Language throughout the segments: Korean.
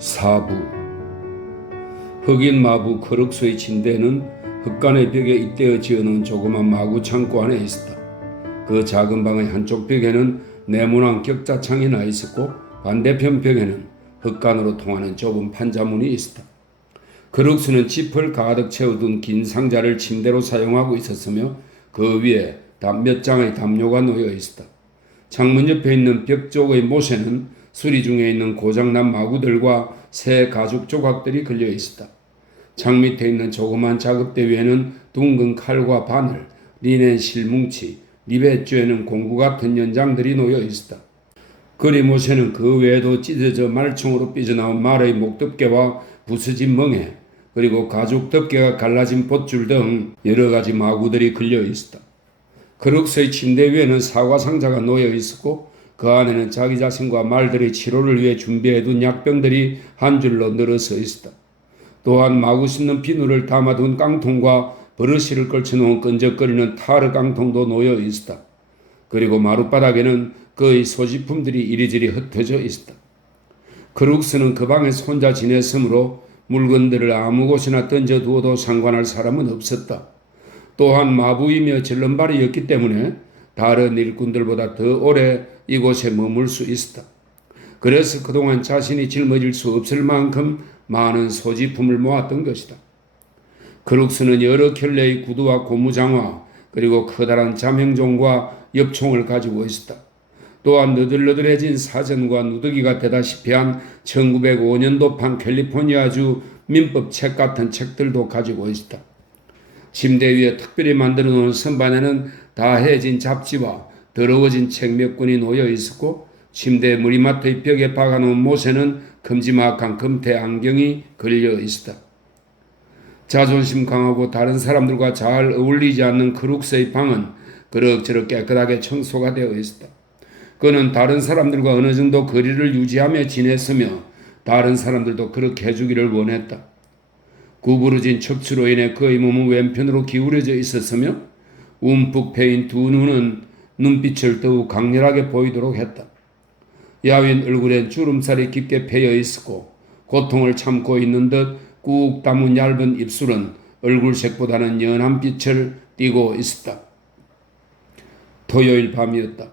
사부. 흑인 마부 크룩스의 침대는 흙간의 벽에 잇대어 지어놓은 조그만 마구 창고 안에 있었다. 그 작은 방의 한쪽 벽에는 네모난 격자창이 나 있었고 반대편 벽에는 흙간으로 통하는 좁은 판자문이 있었다. 크룩스는 짚을 가득 채워둔 긴 상자를 침대로 사용하고 있었으며 그 위에 몇 장의 담요가 놓여 있었다. 창문 옆에 있는 벽 쪽의 못에는 수리 중에 있는 고장난 마구들과 새 가죽 조각들이 걸려 있었다. 창 밑에 있는 조그만 작업대 위에는 둥근 칼과 바늘, 리넨 실뭉치, 리벳줄에는 공구 같은 연장들이 놓여 있었다. 그림옷에는 그 외에도 찢어져 말총으로 삐져나온 말의 목덮개와 부서진 멍에, 그리고 가죽 덮개가 갈라진 봇줄 등 여러 가지 마구들이 걸려 있었다. 크룩스의 침대 위에는 사과 상자가 놓여 있었고 그 안에는 자기 자신과 말들의 치료를 위해 준비해둔 약병들이 한 줄로 늘어서 있었다. 또한 마구 씹는 비누를 담아둔 깡통과 버러시를 걸쳐놓은 끈적거리는 타르 깡통도 놓여 있었다. 그리고 마룻바닥에는 그의 소지품들이 이리저리 흩어져 있었다. 크룩스는 그 방에서 혼자 지냈으므로 물건들을 아무 곳이나 던져두어도 상관할 사람은 없었다. 또한 마부이며 절름발이였기 때문에 다른 일꾼들보다 더 오래 이곳에 머물 수 있었다. 그래서 그동안 자신이 짊어질 수 없을 만큼 많은 소지품을 모았던 것이다. 크룩스는 여러 켤레의 구두와 고무장화 그리고 커다란 자명종과 엽총을 가지고 있었다. 또한 너덜너덜해진 사전과 누더기가 되다시피 한 1905년도판 캘리포니아주 민법 책 같은 책들도 가지고 있었다. 침대 위에 특별히 만들어 놓은 선반에는 다해진 잡지와 더러워진 책 몇 권이 놓여 있었고 침대 머리맡의 벽에 박아놓은 못에는 큼지막한 금태 안경이 걸려 있었다. 자존심 강하고 다른 사람들과 잘 어울리지 않는 크룩스의 방은 그럭저럭 깨끗하게 청소가 되어 있었다. 그는 다른 사람들과 어느 정도 거리를 유지하며 지냈으며 다른 사람들도 그렇게 해주기를 원했다. 구부러진 척추로 인해 그의 몸은 왼편으로 기울어져 있었으며 움푹 패인 두 눈은 눈빛을 더욱 강렬하게 보이도록 했다. 야윈 얼굴엔 주름살이 깊게 패여 있었고 고통을 참고 있는 듯 꾹 담은 얇은 입술은 얼굴색보다는 연한 빛을 띠고 있었다. 토요일 밤이었다.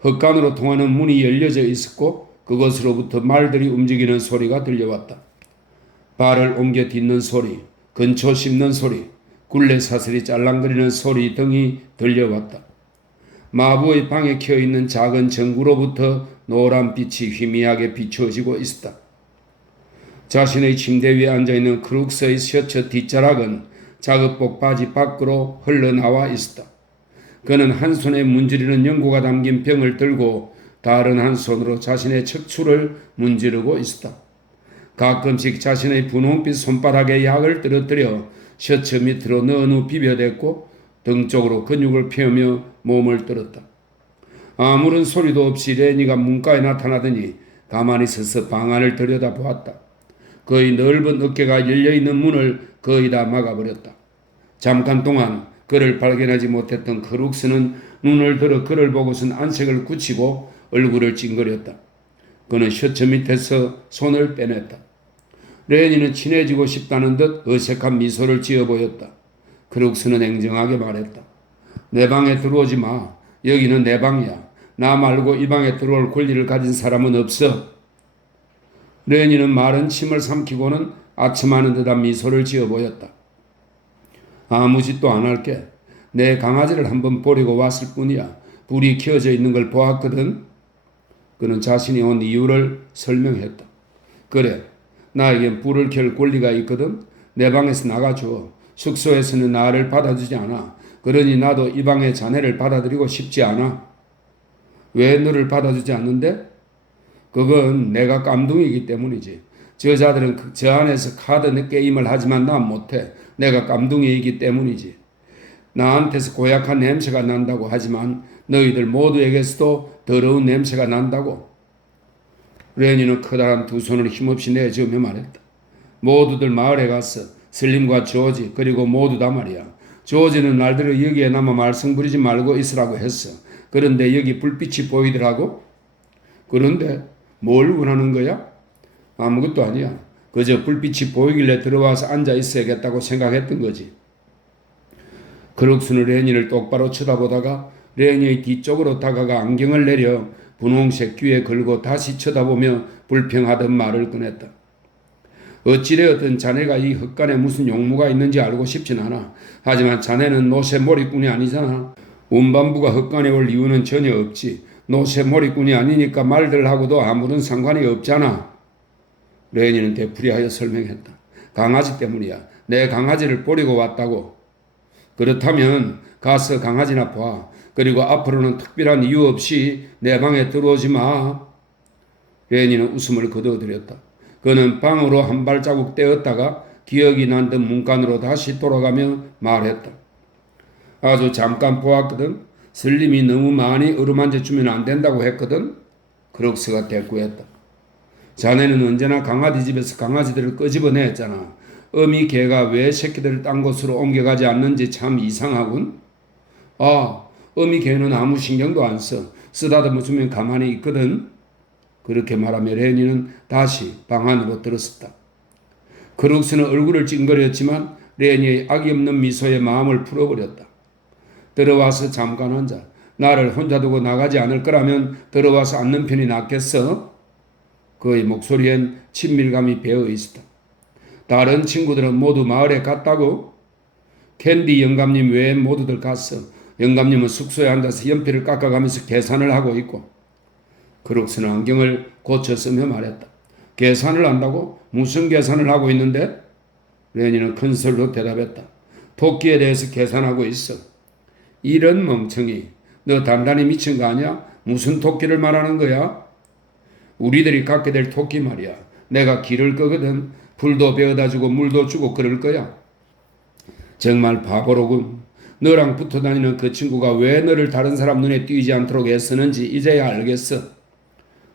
흙간으로 통하는 문이 열려져 있었고 그것으로부터 말들이 움직이는 소리가 들려왔다. 발을 옮겨 딛는 소리, 근초 씹는 소리, 굴레 사슬이 짤랑거리는 소리 등이 들려왔다. 마부의 방에 켜있는 작은 전구로부터 노란 빛이 희미하게 비추어지고 있었다. 자신의 침대 위에 앉아있는 크룩스의 셔츠 뒷자락은 작업복 바지 밖으로 흘러나와 있었다. 그는 한 손에 문지르는 연고가 담긴 병을 들고 다른 한 손으로 자신의 척추를 문지르고 있었다. 가끔씩 자신의 분홍빛 손바닥에 약을 떨어뜨려 셔츠 밑으로 넣은 후 비벼댔고 등 쪽으로 근육을 펴며 몸을 떨었다. 아무런 소리도 없이 레니가 문가에 나타나더니 가만히 서서 방 안을 들여다보았다. 그의 넓은 어깨가 열려있는 문을 거의 다 막아버렸다. 잠깐 동안 그를 발견하지 못했던 크룩스는 눈을 들어 그를 보고선 안색을 굳히고 얼굴을 찡그렸다. 그는 셔츠 밑에서 손을 빼냈다. 레니는 친해지고 싶다는 듯 어색한 미소를 지어 보였다. 크룩스는 냉정하게 말했다. 내 방에 들어오지 마. 여기는 내 방이야. 나 말고 이 방에 들어올 권리를 가진 사람은 없어. 레니는 마른 침을 삼키고는 아첨하는 듯한 미소를 지어 보였다. 아무 짓도 안 할게. 내 강아지를 한번 보려고 왔을 뿐이야. 불이 켜져 있는 걸 보았거든. 그는 자신이 온 이유를 설명했다. 그래, 나에겐 불을 켤 권리가 있거든. 내 방에서 나가줘. 숙소에서는 나를 받아주지 않아. 그러니 나도 이 방에 자네를 받아들이고 싶지 않아. 왜 너를 받아주지 않는데? 그건 내가 깜둥이기 때문이지. 저자들은 저 안에서 카드 게임을 하지만 난 못해. 내가 깜둥이이기 때문이지. 나한테서 고약한 냄새가 난다고 하지만 너희들 모두에게서도 더러운 냄새가 난다고. 레니는 커다란 두 손을 힘없이 내저으며 말했다. 모두들 마을에 가서 슬림과 조지 그리고 모두 다 말이야. 조지는 날들어 여기에 남아 말썽 부리지 말고 있으라고 했어. 그런데 여기 불빛이 보이더라고. 그런데 뭘 원하는 거야? 아무것도 아니야. 그저 불빛이 보이길래 들어와서 앉아 있어야겠다고 생각했던 거지. 크룩스는 레니를 똑바로 쳐다보다가 레니의 뒤쪽으로 다가가 안경을 내려 분홍색 귀에 걸고 다시 쳐다보며 불평하던 말을 꺼냈다. 어찌되었든 자네가 이 헛간에 무슨 용무가 있는지 알고 싶진 않아. 하지만 자네는 노쇠머리꾼이 아니잖아. 운반부가 헛간에 올 이유는 전혀 없지. 노쇠머리꾼이 아니니까 말들하고도 아무런 상관이 없잖아. 레니는 되풀이하여 설명했다. 강아지 때문이야. 내 강아지를 버리고 왔다고. 그렇다면 가서 강아지나 봐. 그리고 앞으로는 특별한 이유 없이 내 방에 들어오지 마. 레니는 웃음을 거둬들였다. 그는 방으로 한 발자국 떼었다가 기억이 난 듯 문간으로 다시 돌아가며 말했다. 아주 잠깐 보았거든. 슬림이 너무 많이 어루만져주면 안 된다고 했거든. 크룩스가 대꾸했다. 자네는 언제나 강아지 집에서 강아지들을 끄집어냈잖아. 어미 개가 왜 새끼들을 딴 곳으로 옮겨가지 않는지 참 이상하군. 아, 어미 개는 아무 신경도 안 써. 쓰다듬어 주면 가만히 있거든. 그렇게 말하며 레니는 다시 방 안으로 들어섰다. 크룩스는 얼굴을 찡그렸지만 레니의 악이 없는 미소에 마음을 풀어버렸다. 들어와서 잠깐 앉아. 나를 혼자 두고 나가지 않을 거라면 들어와서 앉는 편이 낫겠어? 그의 목소리엔 친밀감이 배어 있었다. 다른 친구들은 모두 마을에 갔다고? 캔디 영감님 외에 모두들 갔어. 영감님은 숙소에 앉아서 연필을 깎아가면서 계산을 하고 있고. 크룩스는 안경을 고쳐 쓰며 말했다. 계산을 한다고? 무슨 계산을 하고 있는데? 레니는 큰 소리로 대답했다. 토끼에 대해서 계산하고 있어. 이런 멍청이. 너 단단히 미친 거 아니야? 무슨 토끼를 말하는 거야? 우리들이 갖게 될 토끼 말이야. 내가 길을 끄거든. 불도 베어다 주고 물도 주고 그럴 거야. 정말 바보로군. 너랑 붙어 다니는 그 친구가 왜 너를 다른 사람 눈에 띄지 않도록 애쓰는지 이제야 알겠어.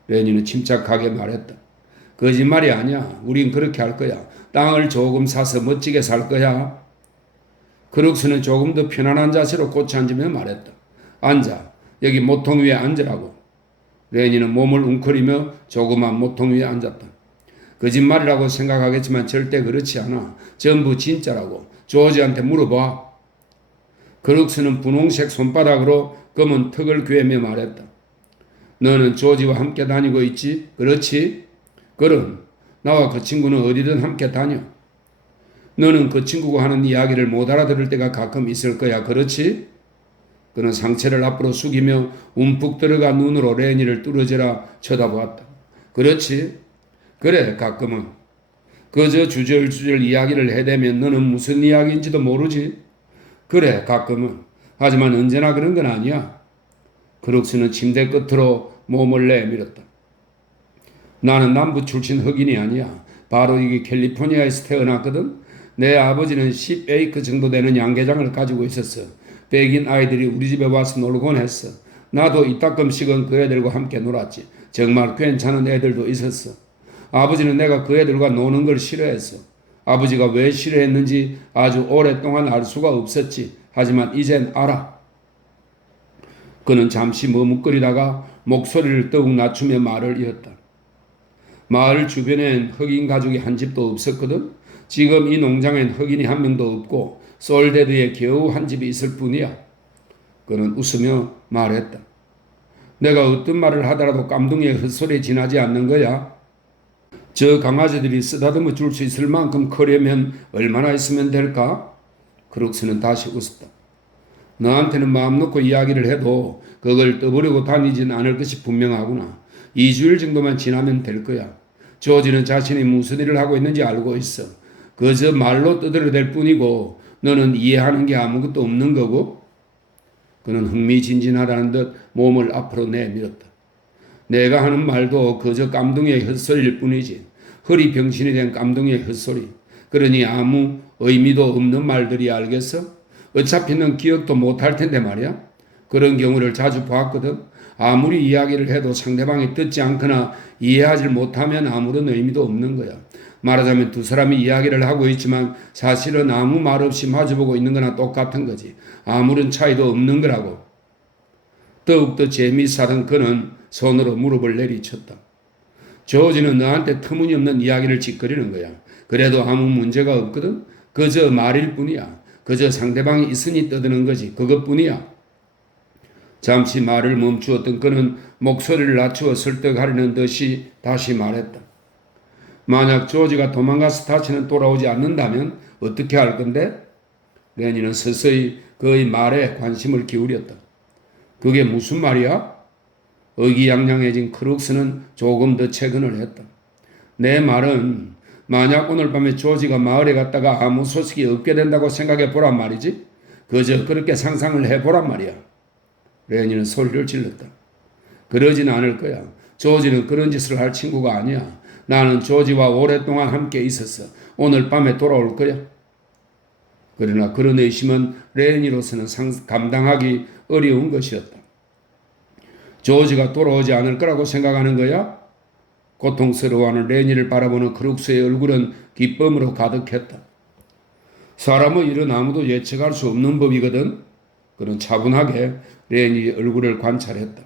레니는 침착하게 말했다. 거짓말이 아니야. 우린 그렇게 할 거야. 땅을 조금 사서 멋지게 살 거야. 크룩스는 조금 더 편안한 자세로 꽃이 앉으며 말했다. 앉아. 여기 모통 위에 앉으라고. 레니는 몸을 웅크리며 조그만 모통 위에 앉았다. 거짓말이라고 생각하겠지만 절대 그렇지 않아. 전부 진짜라고. 조지한테 물어봐. 크룩스는 분홍색 손바닥으로 검은 턱을 괴며 말했다. 너는 조지와 함께 다니고 있지? 그렇지? 그럼 나와 그 친구는 어디든 함께 다녀. 너는 그 친구가 하는 이야기를 못 알아들을 때가 가끔 있을 거야. 그렇지? 그는 상체를 앞으로 숙이며 움푹 들어간 눈으로 레니를 뚫어져라 쳐다보았다. 그렇지? 그래, 가끔은. 그저 주절주절 이야기를 해대면 너는 무슨 이야기인지도 모르지? 그래, 가끔은. 하지만 언제나 그런 건 아니야. 크룩스는 침대 끝으로 몸을 내밀었다. 나는 남부 출신 흑인이 아니야. 바로 이게 캘리포니아에서 태어났거든. 내 아버지는 10에이크 정도 되는 양계장을 가지고 있었어. 백인 아이들이 우리 집에 와서 놀곤 했어. 나도 이따금씩은 그 애들과 함께 놀았지. 정말 괜찮은 애들도 있었어. 아버지는 내가 그 애들과 노는 걸 싫어했어. 아버지가 왜 싫어했는지 아주 오랫동안 알 수가 없었지. 하지만 이젠 알아. 그는 잠시 머뭇거리다가 목소리를 더욱 낮추며 말을 이었다. 마을 주변엔 흑인 가족이 한 집도 없었거든. 지금 이 농장엔 흑인이 한 명도 없고 솔데드에 겨우 한 집이 있을 뿐이야. 그는 웃으며 말했다. 내가 어떤 말을 하더라도 깜둥이의 헛소리에 지나지 않는 거야. 저 강아지들이 쓰다듬어 줄 수 있을 만큼 크려면 얼마나 있으면 될까? 크룩스는 다시 웃었다. 너한테는 마음 놓고 이야기를 해도 그걸 떠버리고 다니진 않을 것이 분명하구나. 2주일 정도만 지나면 될 거야. 조지는 자신이 무슨 일을 하고 있는지 알고 있어. 그저 말로 떠들어댈 뿐이고 너는 이해하는 게 아무것도 없는 거고. 그는 흥미진진하다는 듯 몸을 앞으로 내밀었다. 내가 하는 말도 그저 깜둥이의 헛소리일 뿐이지. 허리 병신이 된 깜둥이의 헛소리. 그러니 아무 의미도 없는 말들이 알겠어? 어차피 넌 기억도 못할 텐데 말이야. 그런 경우를 자주 봤거든. 아무리 이야기를 해도 상대방이 듣지 않거나 이해하지 못하면 아무런 의미도 없는 거야. 말하자면 두 사람이 이야기를 하고 있지만 사실은 아무 말 없이 마주보고 있는 거나 똑같은 거지. 아무런 차이도 없는 거라고. 더욱더 재미있어하던 그는 손으로 무릎을 내리쳤다. 조지는 너한테 터무니없는 이야기를 짓거리는 거야. 그래도 아무 문제가 없거든. 그저 말일 뿐이야. 그저 상대방이 있으니 떠드는 거지. 그것뿐이야. 잠시 말을 멈추었던 그는 목소리를 낮추어 설득하려는 듯이 다시 말했다. 만약 조지가 도망가서 다시는 돌아오지 않는다면 어떻게 할 건데? 레니는 서서히 그의 말에 관심을 기울였다. 그게 무슨 말이야? 의기양양해진 크룩스는 조금 더 채근을 했다. 내 말은 만약 오늘 밤에 조지가 마을에 갔다가 아무 소식이 없게 된다고 생각해 보란 말이지. 그저 그렇게 상상을 해보란 말이야. 레니는 소리를 질렀다. 그러진 않을 거야. 조지는 그런 짓을 할 친구가 아니야. 나는 조지와 오랫동안 함께 있었어. 오늘 밤에 돌아올 거야. 그러나 그런 의심은 레니로서는 감당하기 어려운 것이었다. 조지가 돌아오지 않을 거라고 생각하는 거야? 고통스러워하는 레니를 바라보는 크룩스의 얼굴은 기쁨으로 가득했다. 사람의 일은 아무도 예측할 수 없는 법이거든. 그는 차분하게 레니의 얼굴을 관찰했다.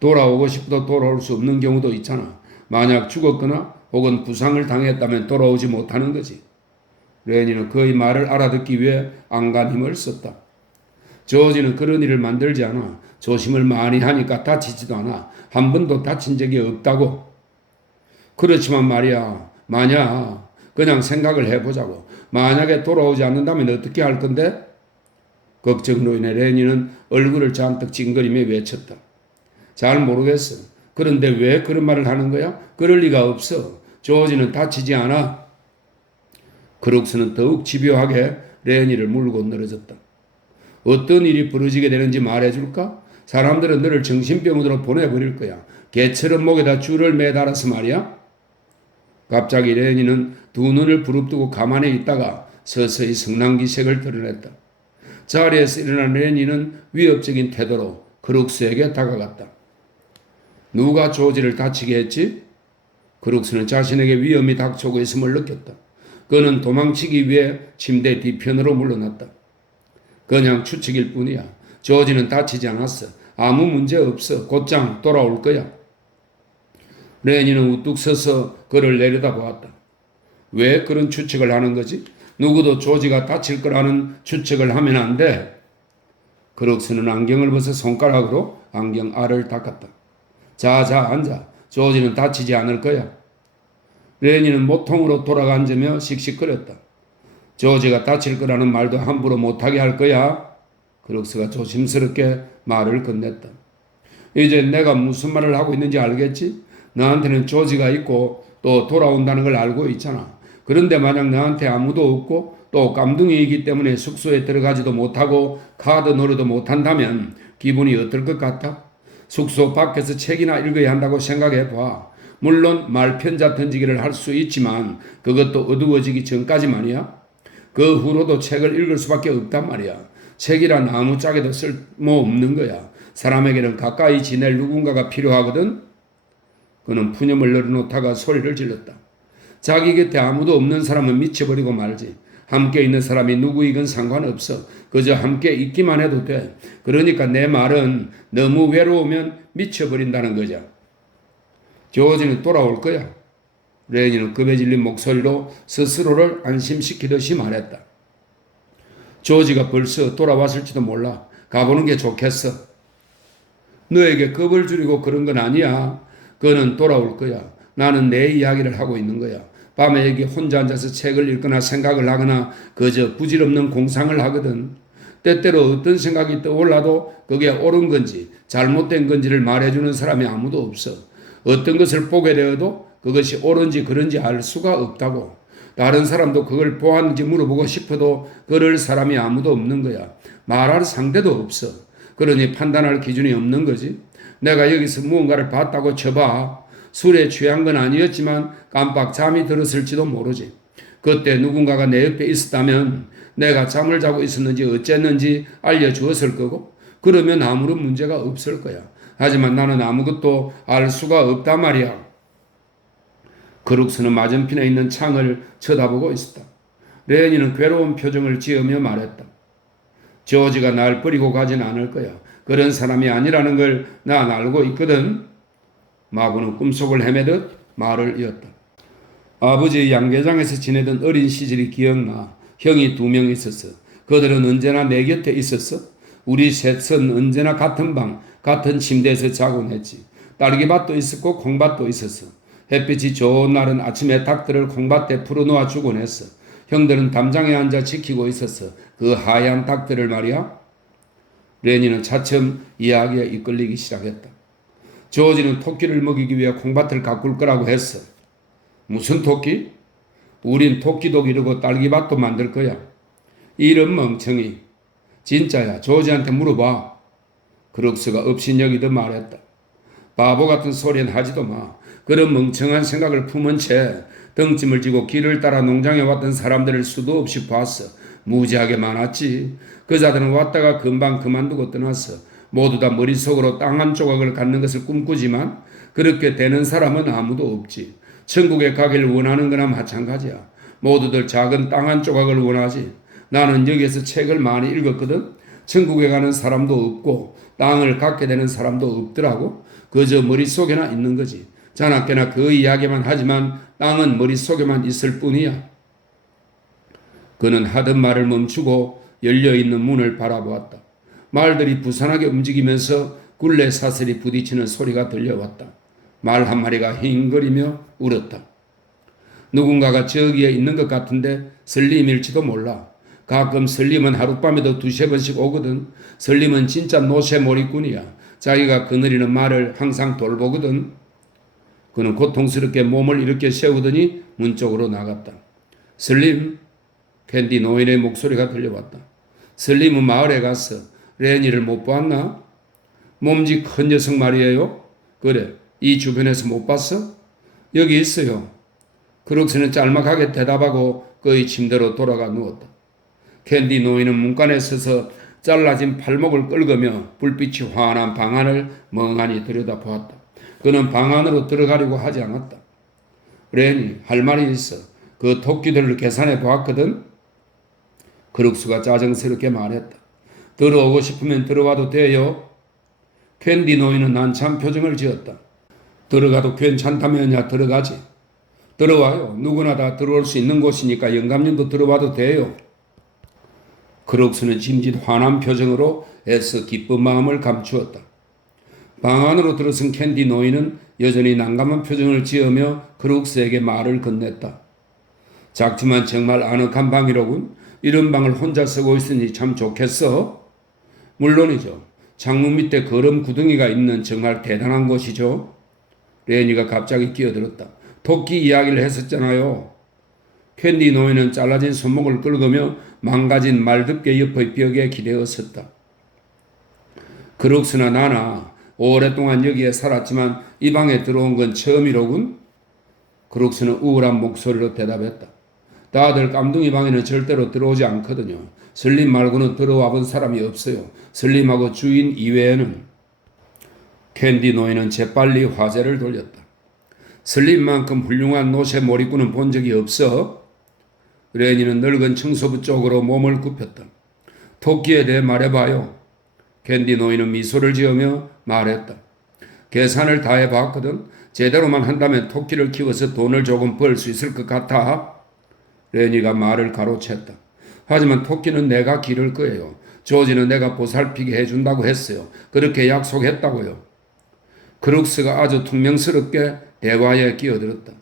돌아오고 싶어도 돌아올 수 없는 경우도 있잖아. 만약 죽었거나 혹은 부상을 당했다면 돌아오지 못하는 거지. 레니는 그의 말을 알아듣기 위해 안간 힘을 썼다. 조지는 그런 일을 만들지 않아. 조심을 많이 하니까 다치지도 않아. 한 번도 다친 적이 없다고. 그렇지만 말이야. 만약 그냥 생각을 해보자고. 만약에 돌아오지 않는다면 어떻게 할 건데? 걱정으로 인해 레니는 얼굴을 잔뜩 찡그리며 외쳤다. 잘 모르겠어. 그런데 왜 그런 말을 하는 거야? 그럴 리가 없어. 조지는 다치지 않아. 크룩스는 더욱 집요하게 레니를 물고 늘어졌다. 어떤 일이 벌어지게 되는지 말해줄까? 사람들은 너를 정신병원으로 보내버릴 거야. 개처럼 목에다 줄을 매달아서 말이야. 갑자기 레니는 두 눈을 부릅뜨고 가만히 있다가 서서히 성난기색을 드러냈다. 자리에서 일어난 레니는 위협적인 태도로 크룩스에게 다가갔다. 누가 조지를 다치게 했지? 크룩스는 자신에게 위험이 닥쳐오고 있음을 느꼈다. 그는 도망치기 위해 침대 뒤편으로 물러났다. 그냥 추측일 뿐이야. 조지는 다치지 않았어. 아무 문제 없어. 곧장 돌아올 거야. 레니는 우뚝 서서 그를 내려다보았다. 왜 그런 추측을 하는 거지? 누구도 조지가 다칠 거라는 추측을 하면 안 돼. 크룩스는 안경을 벗어 손가락으로 안경 알을 닦았다. 자, 앉아. 조지는 다치지 않을 거야. 레니는 모통으로 돌아가 앉으며 씩씩거렸다. 조지가 다칠 거라는 말도 함부로 못하게 할 거야. 크룩스가 조심스럽게 말을 건넸다. 이제 내가 무슨 말을 하고 있는지 알겠지? 너한테는 조지가 있고 또 돌아온다는 걸 알고 있잖아. 그런데 만약 너한테 아무도 없고 또 깜둥이이기 때문에 숙소에 들어가지도 못하고 카드 노래도 못한다면 기분이 어떨 것 같아? 숙소 밖에서 책이나 읽어야 한다고 생각해 봐. 물론 말편자 던지기를 할 수 있지만 그것도 어두워지기 전까지만이야. 그 후로도 책을 읽을 수밖에 없단 말이야. 책이란 아무짝에도 쓸모없는 거야. 사람에게는 가까이 지낼 누군가가 필요하거든. 그는 푸념을 늘어놓다가 소리를 질렀다. 자기 곁에 아무도 없는 사람은 미쳐버리고 말지. 함께 있는 사람이 누구이건 상관없어. 그저 함께 있기만 해도 돼. 그러니까 내 말은 너무 외로우면 미쳐버린다는 거죠. 조지는 돌아올 거야. 레니는 급에 질린 목소리로 스스로를 안심시키듯이 말했다. 조지가 벌써 돌아왔을지도 몰라. 가보는 게 좋겠어. 너에게 겁을 주려고 그런 건 아니야. 그는 돌아올 거야. 나는 내 이야기를 하고 있는 거야. 밤에 여기 혼자 앉아서 책을 읽거나 생각을 하거나 그저 부질없는 공상을 하거든. 때때로 어떤 생각이 떠올라도 그게 옳은 건지 잘못된 건지를 말해주는 사람이 아무도 없어. 어떤 것을 보게 되어도 그것이 옳은지 그런지 알 수가 없다고. 다른 사람도 그걸 보았는지 물어보고 싶어도 그럴 사람이 아무도 없는 거야. 말할 상대도 없어. 그러니 판단할 기준이 없는 거지. 내가 여기서 무언가를 봤다고 쳐봐. 술에 취한 건 아니었지만 깜빡 잠이 들었을지도 모르지. 그때 누군가가 내 옆에 있었다면 내가 잠을 자고 있었는지 어쨌는지 알려주었을 거고 그러면 아무런 문제가 없을 거야. 하지만 나는 아무것도 알 수가 없단 말이야. 크룩스는 맞은편에 있는 창을 쳐다보고 있었다. 레니는 괴로운 표정을 지으며 말했다. 조지가 날 버리고 가진 않을 거야. 그런 사람이 아니라는 걸 난 알고 있거든. 마구는 꿈속을 헤매듯 말을 이었다. 아버지의 양계장에서 지내던 어린 시절이 기억나. 형이 2명 있었어. 그들은 언제나 내 곁에 있었어. 우리 셋은 언제나 같은 방, 같은 침대에서 자곤 했지. 딸기밭도 있었고 콩밭도 있었어. 햇빛이 좋은 날은 아침에 닭들을 콩밭에 풀어놓아 주곤 했어. 형들은 담장에 앉아 지키고 있었어. 그 하얀 닭들을 말이야. 레니는 차츰 이야기에 이끌리기 시작했다. 조지는 토끼를 먹이기 위해 콩밭을 가꿀 거라고 했어. 무슨 토끼? 우린 토끼도 기르고 딸기밭도 만들 거야. 이런 멍청이. 진짜야. 조지한테 물어봐. 크룩스가 업신여기듯 말했다. 바보 같은 소리는 하지도 마. 그런 멍청한 생각을 품은 채 덩찜을 쥐고 길을 따라 농장에 왔던 사람들을 수도 없이 봤어. 무지하게 많았지. 그 자들은 왔다가 금방 그만두고 떠났어. 모두 다 머릿속으로 땅 한 조각을 갖는 것을 꿈꾸지만 그렇게 되는 사람은 아무도 없지. 천국에 가기를 원하는 거나 마찬가지야. 모두들 작은 땅 한 조각을 원하지. 나는 여기에서 책을 많이 읽었거든. 천국에 가는 사람도 없고 땅을 갖게 되는 사람도 없더라고. 그저 머릿속에나 있는 거지. 자나깨나 그 이야기만 하지만 땅은 머릿속에만 있을 뿐이야. 그는 하던 말을 멈추고 열려있는 문을 바라보았다. 말들이 부산하게 움직이면서 굴레 사슬이 부딪히는 소리가 들려왔다. 말 한 마리가 힝거리며 울었다. 누군가가 저기에 있는 것 같은데 설림일지도 몰라. 가끔 설림은 하룻밤에도 2-3번씩 오거든. 설림은 진짜 노쇠몰이꾼이야. 자기가 거느리는 말을 항상 돌보거든. 그는 고통스럽게 몸을 이렇게 세우더니 문 쪽으로 나갔다. 설림, 캔디 노인의 목소리가 들려왔다. 설림은 마을에 갔어. 레니를 못 봤나? 몸집 큰 녀석 말이에요. 그래, 이 주변에서 못 봤어? 여기 있어요. 크룩스는 짤막하게 대답하고 그의 침대로 돌아가 누웠다. 캔디 노인은 문간에 서서 잘라진 팔목을 긁으며 불빛이 환한 방 안을 멍하니 들여다보았다. 그는 방 안으로 들어가려고 하지 않았다. 레니, 할 말이 있어. 그 토끼들을 계산해 보았거든. 크룩스가 짜증스럽게 말했다. 들어오고 싶으면 들어와도 돼요. 캔디 노인은 난참 표정을 지었다. 들어가도 괜찮다면야 들어가지. 들어와요. 누구나 다 들어올 수 있는 곳이니까 영감님도 들어와도 돼요. 크룩스는 짐짓 환한 표정으로 애써 기쁜 마음을 감추었다. 방 안으로 들어선 캔디 노인은 여전히 난감한 표정을 지으며 크룩스에게 말을 건넸다. 작지만 정말 아늑한 방이로군. 이런 방을 혼자 쓰고 있으니 참 좋겠어. 물론이죠. 창문 밑에 거름 구덩이가 있는 정말 대단한 곳이죠. 레니가 갑자기 끼어들었다. 토끼 이야기를 했었잖아요. 캔디 노인은 잘라진 손목을 긁으며 망가진 말덮개 옆의 벽에 기대어 섰다. 크룩스나 나나 오랫동안 여기에 살았지만 이 방에 들어온 건 처음이로군. 크룩스는 우울한 목소리로 대답했다. 다들 깜둥이 방에는 절대로 들어오지 않거든요. 설림 말고는 들어와 본 사람이 없어요. 설림하고 주인 이외에는. 캔디 노인은 재빨리 화제를 돌렸다. 설림만큼 훌륭한 노쇠몰이꾼은 본 적이 없어. 레니는 늙은 청소부 쪽으로 몸을 굽혔다. 토끼에 대해 말해봐요. 캔디 노인은 미소를 지으며 말했다. 계산을 다 해봤거든. 제대로만 한다면 토끼를 키워서 돈을 조금 벌 수 있을 것 같아. 레니가 말을 가로챘다. 하지만 토끼는 내가 기를 거예요. 조지는 내가 보살피게 해준다고 했어요. 그렇게 약속했다고요. 크룩스가 아주 퉁명스럽게 대화에 끼어들었다.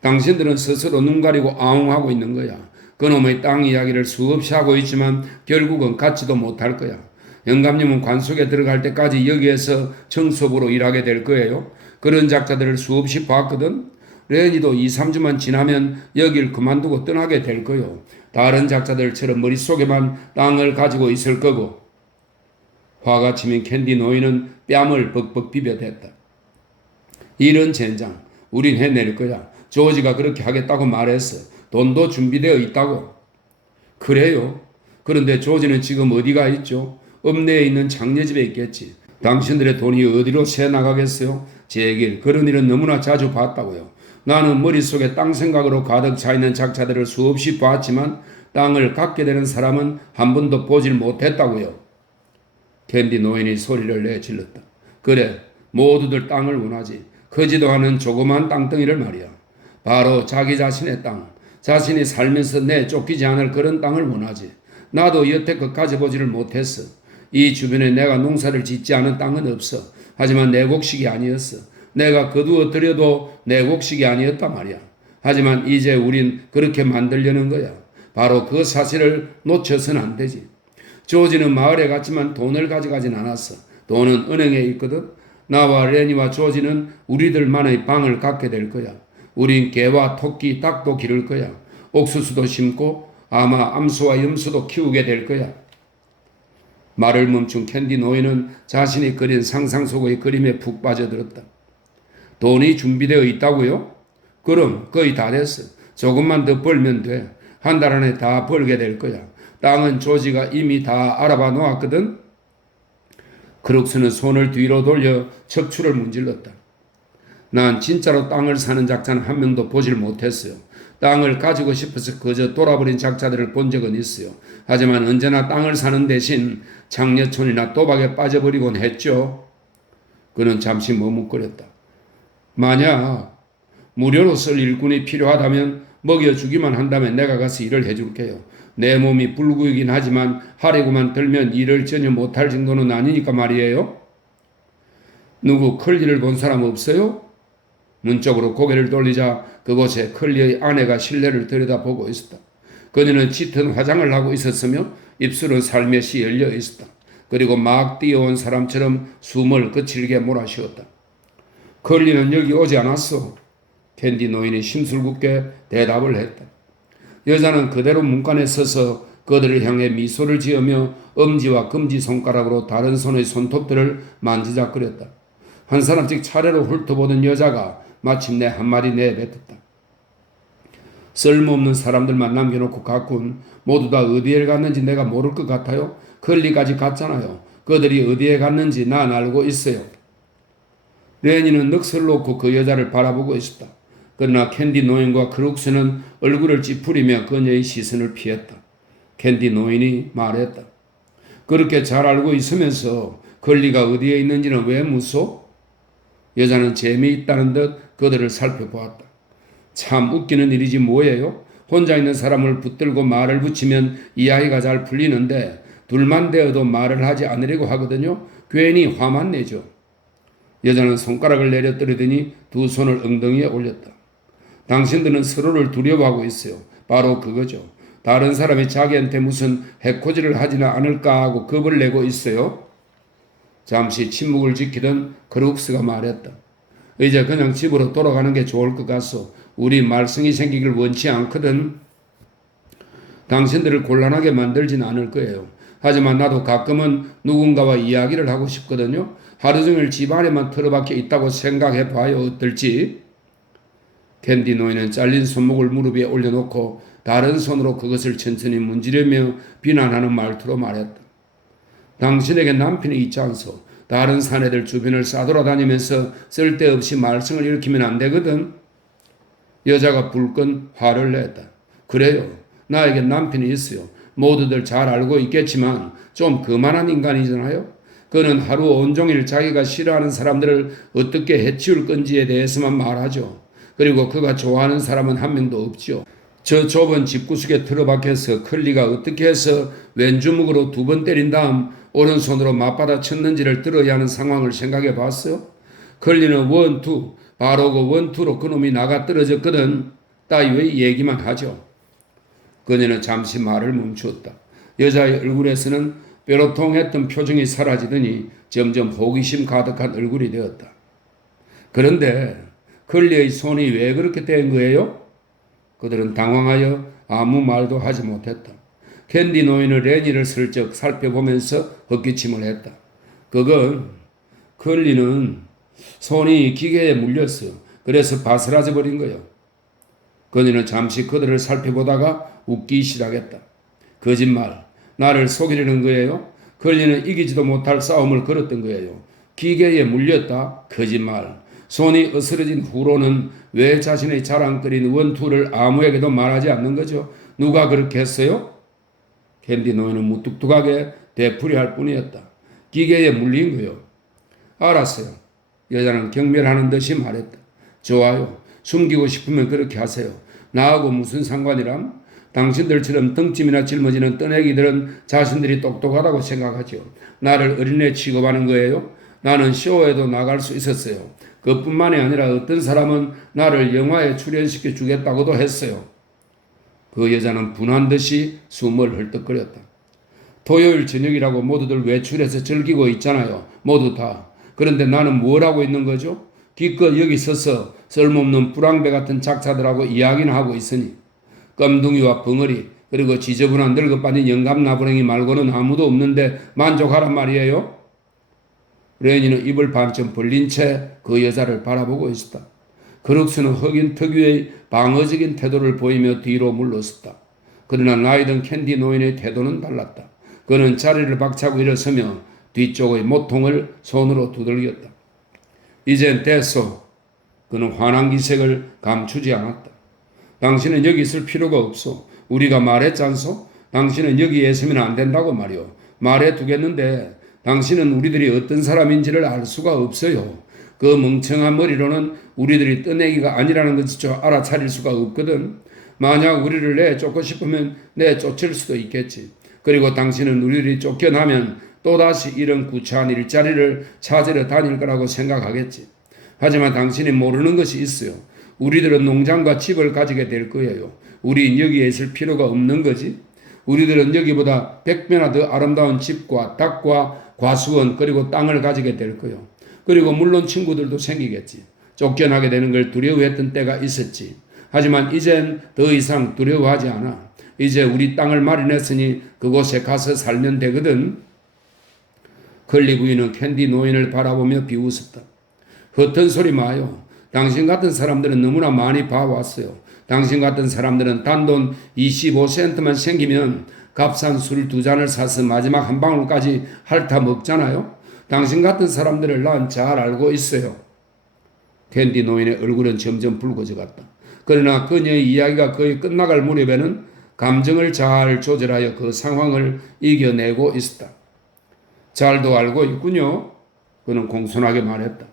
당신들은 스스로 눈 가리고 아웅하고 있는 거야. 그놈의 땅 이야기를 수없이 하고 있지만 결국은 갖지도 못할 거야. 영감님은 관속에 들어갈 때까지 여기에서 청소부로 일하게 될 거예요. 그런 작자들을 수없이 봤거든. 레니도 2-3주만 지나면 여길 그만두고 떠나게 될 거요. 다른 작자들처럼 머릿속에만 땅을 가지고 있을 거고. 화가 치민 캔디 노인은 뺨을 벅벅 비벼댔다. 이런 젠장, 우린 해낼 거야. 조지가 그렇게 하겠다고 말했어. 돈도 준비되어 있다고. 그래요? 그런데 조지는 지금 어디가 있죠? 읍내에 있는 장례집에 있겠지. 당신들의 돈이 어디로 새 나가겠어요? 제길 그런 일은 너무나 자주 봤다고요. 나는 머릿속에 땅 생각으로 가득 차 있는 작자들을 수없이 봤지만 땅을 갖게 되는 사람은 한 번도 보질 못했다고요. 캔디 노인이 소리를 내질렀다. 그래, 모두들 땅을 원하지. 크지도 않은 조그만 땅덩이를 말이야. 바로 자기 자신의 땅, 자신이 살면서 쫓기지 않을 그런 땅을 원하지. 나도 여태껏 가져보지를 못했어. 이 주변에 내가 농사를 짓지 않은 땅은 없어. 하지만 내 곡식이 아니었어. 내가 거두어 들여도 내 곡식이 아니었단 말이야. 하지만 이제 우린 그렇게 만들려는 거야. 바로 그 사실을 놓쳐서는 안 되지. 조지는 마을에 갔지만 돈을 가져가진 않았어. 돈은 은행에 있거든. 나와 레니와 조지는 우리들만의 방을 갖게 될 거야. 우린 개와 토끼, 닭도 기를 거야. 옥수수도 심고 아마 암소와 염소도 키우게 될 거야. 말을 멈춘 캔디 노인은 자신이 그린 상상 속의 그림에 푹 빠져들었다. 돈이 준비되어 있다고요? 그럼 거의 다 됐어. 조금만 더 벌면 돼. 한 달 안에 다 벌게 될 거야. 땅은 조지가 이미 다 알아봐 놓았거든. 크룩스는 손을 뒤로 돌려 척추를 문질렀다. 난 진짜로 땅을 사는 작자는 한 명도 보질 못했어요. 땅을 가지고 싶어서 그저 돌아버린 작자들을 본 적은 있어요. 하지만 언제나 땅을 사는 대신 장려촌이나 도박에 빠져버리곤 했죠. 그는 잠시 머뭇거렸다. 만약 무료로 쓸 일꾼이 필요하다면 먹여주기만 한다면 내가 가서 일을 해줄게요. 내 몸이 불구이긴 하지만 하려고만 들면 일을 전혀 못할 정도는 아니니까 말이에요. 누구 클리를 본 사람 없어요? 문쪽으로 고개를 돌리자 그곳에 클리의 아내가 실내를 들여다보고 있었다. 그녀는 짙은 화장을 하고 있었으며 입술은 살며시 열려 있었다. 그리고 막 뛰어온 사람처럼 숨을 거칠게 몰아쉬었다. 클리는 여기 오지 않았어. 캔디 노인이 심술궂게 대답을 했다. 여자는 그대로 문간에 서서 그들을 향해 미소를 지으며 엄지와 검지 손가락으로 다른 손의 손톱들을 만지작거렸다. 한 사람씩 차례로 훑어보던 여자가 마침내 한마디 내뱉었다. 쓸모없는 사람들만 남겨놓고 갔군. 모두 다 어디에 갔는지 내가 모를 것 같아요. 클리까지 갔잖아요. 그들이 어디에 갔는지 난 알고 있어요. 레니는 넋을 놓고 그 여자를 바라보고 있었다. 그러나 캔디 노인과 크룩스는 얼굴을 찌푸리며 그녀의 시선을 피했다. 캔디 노인이 말했다. 그렇게 잘 알고 있으면서 클리가 어디에 있는지는 왜 묻소? 여자는 재미있다는 듯 그들을 살펴보았다. 참 웃기는 일이지 뭐예요? 혼자 있는 사람을 붙들고 말을 붙이면 이야기가 잘 풀리는데 둘만 되어도 말을 하지 않으려고 하거든요. 괜히 화만 내죠. 여자는 손가락을 내려뜨리더니 두 손을 엉덩이에 올렸다. 당신들은 서로를 두려워하고 있어요. 바로 그거죠. 다른 사람이 자기한테 무슨 해코지를 하지는 않을까 하고 겁을 내고 있어요. 잠시 침묵을 지키던 크룩스가 말했다. 이제 그냥 집으로 돌아가는 게 좋을 것 같소. 우리 말썽이 생기길 원치 않거든. 당신들을 곤란하게 만들진 않을 거예요. 하지만 나도 가끔은 누군가와 이야기를 하고 싶거든요. 하루 종일 집 안에만 틀어박혀 있다고 생각해 봐요. 어떨지? 캔디 노인은 잘린 손목을 무릎 위에 올려놓고 다른 손으로 그것을 천천히 문지르며 비난하는 말투로 말했다. 당신에게 남편이 있지 않소. 다른 사내들 주변을 싸돌아다니면서 쓸데없이 말썽을 일으키면 안 되거든. 여자가 불끈 화를 냈다. 그래요. 나에게 남편이 있어요. 모두들 잘 알고 있겠지만 좀 그만한 인간이잖아요. 그는 하루 온종일 자기가 싫어하는 사람들을 어떻게 해치울 건지에 대해서만 말하죠. 그리고 그가 좋아하는 사람은 한 명도 없죠. 저 좁은 집구석에 틀어박혀서 클리가 어떻게 해서 왼주먹으로 2번 때린 다음 오른손으로 맞받아 쳤는지를 들어야 하는 상황을 생각해 봤어요? 클리는 1, 2, 바로 그 1, 2로 그놈이 나가 떨어졌거든. 따위의 얘기만 하죠. 그녀는 잠시 말을 멈추었다. 여자의 얼굴에서는 뾰로통했던 표정이 사라지더니 점점 호기심 가득한 얼굴이 되었다. 그런데 클리의 손이 왜 그렇게 된 거예요? 그들은 당황하여 아무 말도 하지 못했다. 캔디 노인은 레니를 슬쩍 살펴보면서 헛기침을 했다. 그건 클리는 손이 기계에 물렸어. 그래서 바스라져 버린 거요. 그녀는 잠시 그들을 살펴보다가 웃기 시작했다. 거짓말. 나를 속이려는 거예요? 클리는 이기지도 못할 싸움을 걸었던 거예요. 기계에 물렸다? 거짓말. 손이 으스러진 후로는 왜 자신의 자랑거리인 1, 2를 아무에게도 말하지 않는 거죠? 누가 그렇게 했어요? 캔디 노인은 무뚝뚝하게 되풀이할 뿐이었다. 기계에 물린 거요. 알았어요. 여자는 경멸하는 듯이 말했다. 좋아요. 숨기고 싶으면 그렇게 하세요. 나하고 무슨 상관이람? 당신들처럼 등짐이나 짊어지는 떠내기들은 자신들이 똑똑하다고 생각하죠. 나를 어린애 취급하는 거예요? 나는 쇼에도 나갈 수 있었어요. 그뿐만이 아니라 어떤 사람은 나를 영화에 출연시켜 주겠다고도 했어요. 그 여자는 분한 듯이 숨을 헐떡거렸다. 토요일 저녁이라고 모두들 외출해서 즐기고 있잖아요. 모두 다. 그런데 나는 뭘 하고 있는 거죠? 기껏 여기 서서 쓸모없는 불황배 같은 작사들하고 이야기는 하고 있으니 껌둥이와 벙어리 그리고 지저분한 늙어빠진 영감나부랭이 말고는 아무도 없는데 만족하란 말이에요? 레니는 입을 반쯤 벌린 채 그 여자를 바라보고 있었다. 그럭스는 흑인 특유의 방어적인 태도를 보이며 뒤로 물러섰다. 그러나 나이든 캔디 노인의 태도는 달랐다. 그는 자리를 박차고 일어서며 뒤쪽의 모통을 손으로 두들겼다. 이젠 됐소. 그는 환한 기색을 감추지 않았다. 당신은 여기 있을 필요가 없소. 우리가 말했잖소. 당신은 여기에 있으면 안 된다고 말이오. 말해두겠는데 당신은 우리들이 어떤 사람인지를 알 수가 없어요. 그 멍청한 머리로는 우리들이 떠내기가 아니라는 것을 알아차릴 수가 없거든. 만약 우리를 내쫓고 싶으면 내쫓을 수도 있겠지. 그리고 당신은 우리들이 쫓겨나면 또다시 이런 구차한 일자리를 찾으러 다닐 거라고 생각하겠지. 하지만 당신이 모르는 것이 있어요. 우리들은 농장과 집을 가지게 될 거예요. 우린 여기에 있을 필요가 없는 거지. 우리들은 여기보다 100배나 더 아름다운 집과 닭과 과수원 그리고 땅을 가지게 될 거예요. 그리고 물론 친구들도 생기겠지. 쫓겨나게 되는 걸 두려워했던 때가 있었지. 하지만 이젠 더 이상 두려워하지 않아. 이제 우리 땅을 마련했으니 그곳에 가서 살면 되거든. 컬리 부인은 캔디 노인을 바라보며 비웃었다. 허튼 소리 마요. 당신 같은 사람들은 너무나 많이 봐왔어요. 당신 같은 사람들은 단돈 25센트만 생기면 값싼 술 2잔을 사서 마지막 한 방울까지 핥아 먹잖아요. 당신 같은 사람들을 난 잘 알고 있어요. 캔디 노인의 얼굴은 점점 붉어져 갔다. 그러나 그녀의 이야기가 거의 끝나갈 무렵에는 감정을 잘 조절하여 그 상황을 이겨내고 있었다. 잘도 알고 있군요. 그는 공손하게 말했다.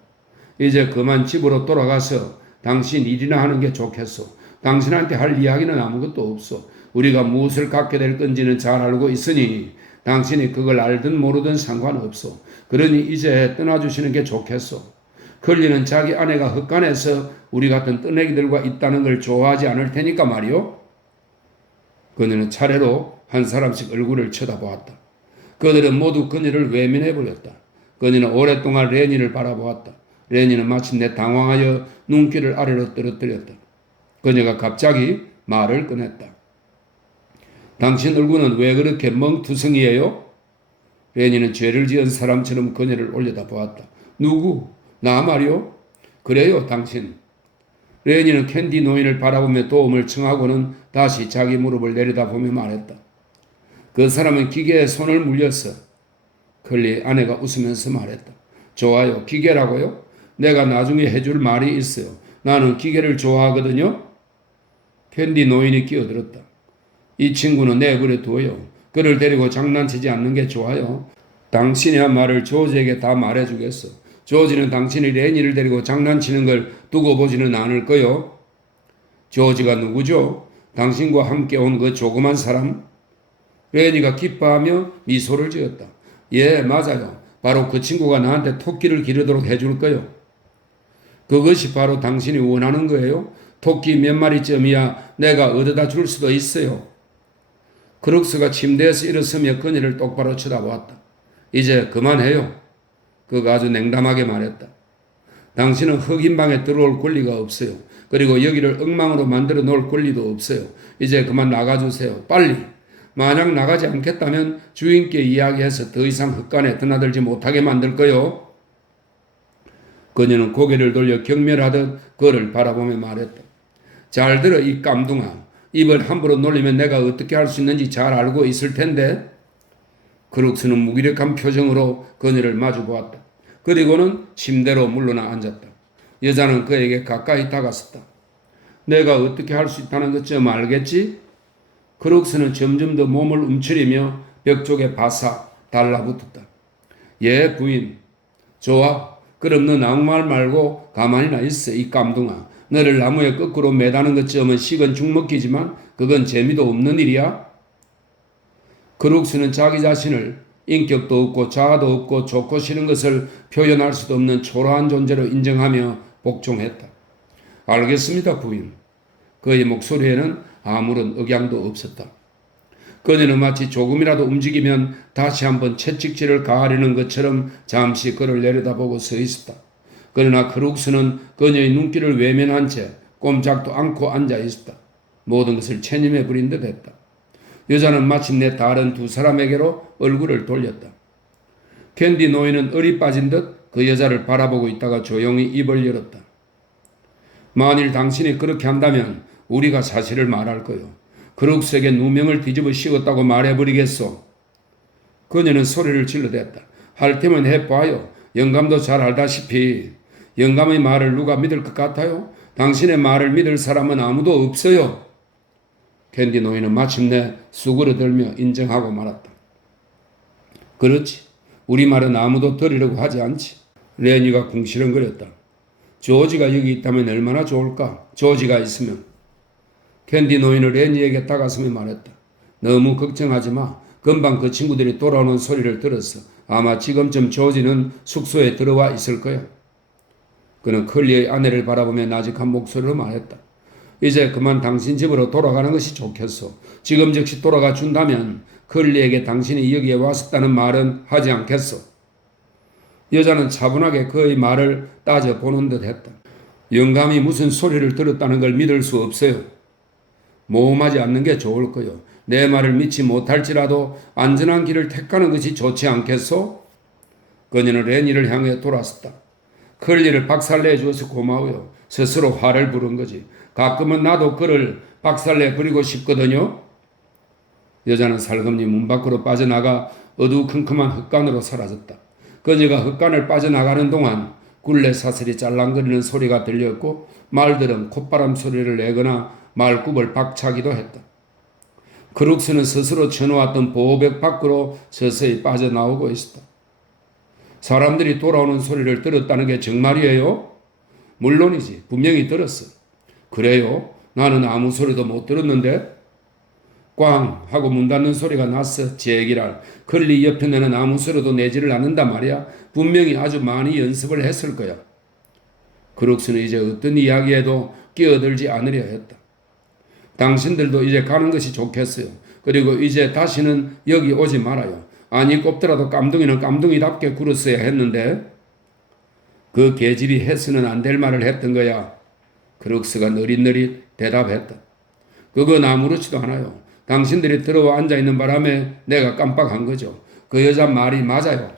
이제 그만 집으로 돌아가서 당신 일이나 하는 게 좋겠소. 당신한테 할 이야기는 아무것도 없어. 우리가 무엇을 갖게 될 건지는 잘 알고 있으니 당신이 그걸 알든 모르든 상관없어. 그러니 이제 떠나주시는 게 좋겠소. 컬리는 자기 아내가 헛간에서 우리 같은 떠내기들과 있다는 걸 좋아하지 않을 테니까 말이요. 그녀는 차례로 한 사람씩 얼굴을 쳐다보았다. 그들은 모두 그녀를 외면해버렸다. 그녀는 오랫동안 레니를 바라보았다. 레니는 마침내 당황하여 눈길을 아래로 떨어뜨렸다. 그녀가 갑자기 말을 꺼냈다. 당신 얼굴은 왜 그렇게 멍투성이에요? 레니는 죄를 지은 사람처럼 그녀를 올려다보았다. 누구? 나 말이요? 그래요, 당신. 레니는 캔디 노인을 바라보며 도움을 청하고는 다시 자기 무릎을 내려다보며 말했다. 그 사람은 기계에 손을 물렸어. 컬리의 아내가 웃으면서 말했다. 좋아요, 기계라고요? 내가 나중에 해줄 말이 있어요. 나는 기계를 좋아하거든요. 캔디 노인이 끼어들었다. 이 친구는 내버려 둬요. 그를 데리고 장난치지 않는 게 좋아요. 당신이 한 말을 조지에게 다 말해주겠어. 조지는 당신이 레니를 데리고 장난치는 걸 두고 보지는 않을 거요. 조지가 누구죠? 당신과 함께 온 그 조그만 사람? 레니가 기뻐하며 미소를 지었다. 예, 맞아요. 바로 그 친구가 나한테 토끼를 기르도록 해줄 거요. 그것이 바로 당신이 원하는 거예요. 토끼 몇 마리쯤이야 내가 얻어다 줄 수도 있어요. 크룩스가 침대에서 일어서며 그녀를 똑바로 쳐다보았다. 이제 그만해요. 그가 아주 냉담하게 말했다. 당신은 흑인 방에 들어올 권리가 없어요. 그리고 여기를 엉망으로 만들어 놓을 권리도 없어요. 이제 그만 나가주세요. 빨리. 만약 나가지 않겠다면 주인께 이야기해서 더 이상 흑간에 드나들지 못하게 만들 거요. 그녀는 고개를 돌려 경멸하듯 그를 바라보며 말했다. 잘 들어 이 깜둥아. 입을 함부로 놀리면 내가 어떻게 할 수 있는지 잘 알고 있을 텐데. 크룩스는 무기력한 표정으로 그녀를 마주 보았다. 그리고는 침대로 물러나 앉았다. 여자는 그에게 가까이 다가섰다. 내가 어떻게 할 수 있다는 것 좀 알겠지? 크룩스는 점점 더 몸을 움츠리며 벽 쪽에 바싹 달라붙었다. 예, 부인. 좋아. 그럼 너 아무 말 말고 가만히나 있어. 이 깜둥아. 너를 나무에 거꾸로 매다는 것쯤은 식은 죽먹기지만 그건 재미도 없는 일이야. 그룩스는 자기 자신을 인격도 없고 자아도 없고 좋고 싫은 것을 표현할 수도 없는 초라한 존재로 인정하며 복종했다. 알겠습니다, 부인. 그의 목소리에는 아무런 억양도 없었다. 그녀는 마치 조금이라도 움직이면 다시 한번 채찍질을 가하려는 것처럼 잠시 그를 내려다보고 서 있었다. 그러나 크룩스는 그녀의 눈길을 외면한 채 꼼짝도 않고 앉아 있었다. 모든 것을 체념해 버린 듯 했다. 여자는 마침내 다른 두 사람에게로 얼굴을 돌렸다. 캔디 노인은 얼이 빠진 듯 그 여자를 바라보고 있다가 조용히 입을 열었다. 만일 당신이 그렇게 한다면 우리가 사실을 말할 거요. 크룩스에게 누명을 뒤집어 씌웠다고 말해버리겠소. 그녀는 소리를 질러댔다. 할 테면 해봐요. 영감도 잘 알다시피 영감의 말을 누가 믿을 것 같아요? 당신의 말을 믿을 사람은 아무도 없어요. 캔디 노인은 마침내 수그러들며 인정하고 말았다. 그렇지. 우리 말은 아무도 들으려고 하지 않지. 레니가 궁시렁거렸다. 조지가 여기 있다면 얼마나 좋을까? 조지가 있으면. 캔디 노인은 레니에게 다가서며 말했다. 너무 걱정하지 마. 금방 그 친구들이 돌아오는 소리를 들었어. 아마 지금쯤 조지는 숙소에 들어와 있을 거야. 그는 클리의 아내를 바라보며 나직한 목소리로 말했다. 이제 그만 당신 집으로 돌아가는 것이 좋겠소. 지금 즉시 돌아가 준다면 클리에게 당신이 여기에 왔었다는 말은 하지 않겠소. 여자는 차분하게 그의 말을 따져보는 듯 했다. 영감이 무슨 소리를 들었다는 걸 믿을 수 없어요. 모험하지 않는 게 좋을 거요. 내 말을 믿지 못할지라도 안전한 길을 택하는 것이 좋지 않겠소? 그녀는 레니를 향해 돌아섰다. 클리를 박살내 주어서 고마워요. 스스로 화를 부른 거지. 가끔은 나도 그를 박살내 버리고 싶거든요. 여자는 살금니 문 밖으로 빠져나가 어두컴컴한 흙간으로 사라졌다. 그녀가 흙간을 빠져나가는 동안 굴레 사슬이 짤랑거리는 소리가 들렸고 말들은 콧바람 소리를 내거나 말굽을 박차기도 했다. 크룩스는 스스로 쳐놓았던 보호벽 밖으로 서서히 빠져나오고 있었다. 사람들이 돌아오는 소리를 들었다는 게 정말이에요? 물론이지. 분명히 들었어. 그래요? 나는 아무 소리도 못 들었는데? 꽝 하고 문 닫는 소리가 났어. 제기랄. 클리 옆에는 아무 소리도 내지를 않는단 말이야. 분명히 아주 많이 연습을 했을 거야. 크룩스는 이제 어떤 이야기에도 끼어들지 않으려 했다. 당신들도 이제 가는 것이 좋겠어요. 그리고 이제 다시는 여기 오지 말아요. 아니 꼽더라도 깜둥이는 깜둥이답게 굴었어야 했는데 그 계집이 해서는 안 될 말을 했던 거야. 크룩스가 느릿느릿 대답했다. 그건 아무렇지도 않아요. 당신들이 들어와 앉아있는 바람에 내가 깜빡한 거죠. 그 여자 말이 맞아요.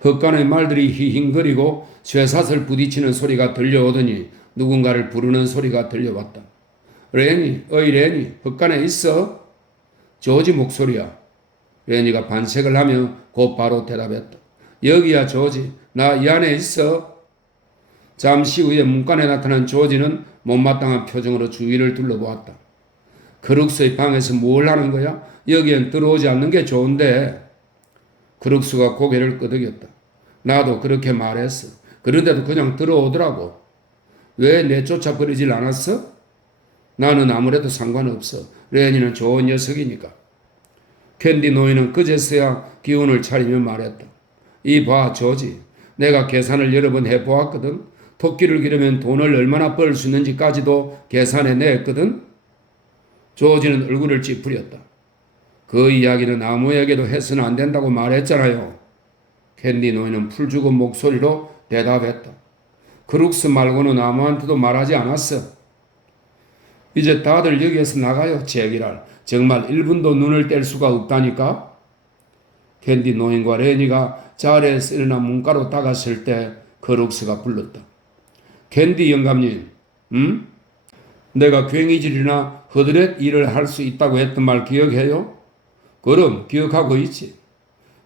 흙간의 말들이 히힝거리고 쇠사슬 부딪히는 소리가 들려오더니 누군가를 부르는 소리가 들려왔다. 레니, 어이 레니, 흙간에 있어? 조지 목소리야. 레니가 반색을 하며 곧바로 대답했다. 여기야 조지, 나 이 안에 있어. 잠시 후에 문간에 나타난 조지는 못마땅한 표정으로 주위를 둘러보았다. 크룩스의 방에서 뭘 하는 거야? 여기엔 들어오지 않는 게 좋은데. 크룩스가 고개를 끄덕였다. 나도 그렇게 말했어. 그런데도 그냥 들어오더라고. 왜 내쫓아 버리질 않았어? 나는 아무래도 상관없어. 레니는 좋은 녀석이니까. 캔디 노인은 그제서야 기운을 차리며 말했다. 이봐 조지, 내가 계산을 여러 번 해보았거든. 토끼를 기르면 돈을 얼마나 벌 수 있는지까지도 계산해 냈거든. 조지는 얼굴을 찌푸렸다. 그 이야기는 아무에게도 해서는 안 된다고 말했잖아요. 캔디 노인은 풀죽은 목소리로 대답했다. 크룩스 말고는 아무한테도 말하지 않았어. 이제 다들 여기에서 나가요. 제기랄. 정말 1분도 눈을 뗄 수가 없다니까. 캔디 노인과 레니가 자리에 쓰려나 문가로 다가설 때 크룩스가 불렀다. 캔디 영감님, 내가 괭이질이나 허드렛 일을 할 수 있다고 했던 말 기억해요? 그럼 기억하고 있지.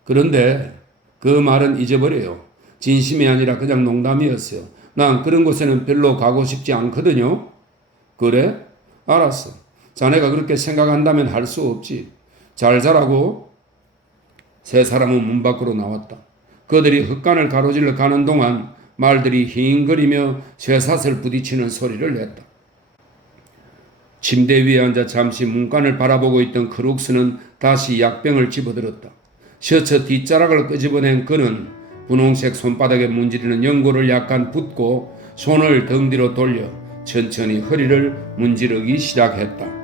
그런데 그 말은 잊어버려요. 진심이 아니라 그냥 농담이었어요. 난 그런 곳에는 별로 가고 싶지 않거든요. 그래? 알았어. 자네가 그렇게 생각한다면 할 수 없지. 잘 자라고. 세 사람은 문 밖으로 나왔다. 그들이 흙간을 가로질러 가는 동안 말들이 힝거리며 쇠사슬 부딪히는 소리를 냈다. 침대 위에 앉아 잠시 문간을 바라보고 있던 크룩스는 다시 약병을 집어들었다. 셔츠 뒷자락을 끄집어낸 그는 분홍색 손바닥에 문지르는 연고를 약간 붓고 손을 등 뒤로 돌려 천천히 허리를 문지르기 시작했다.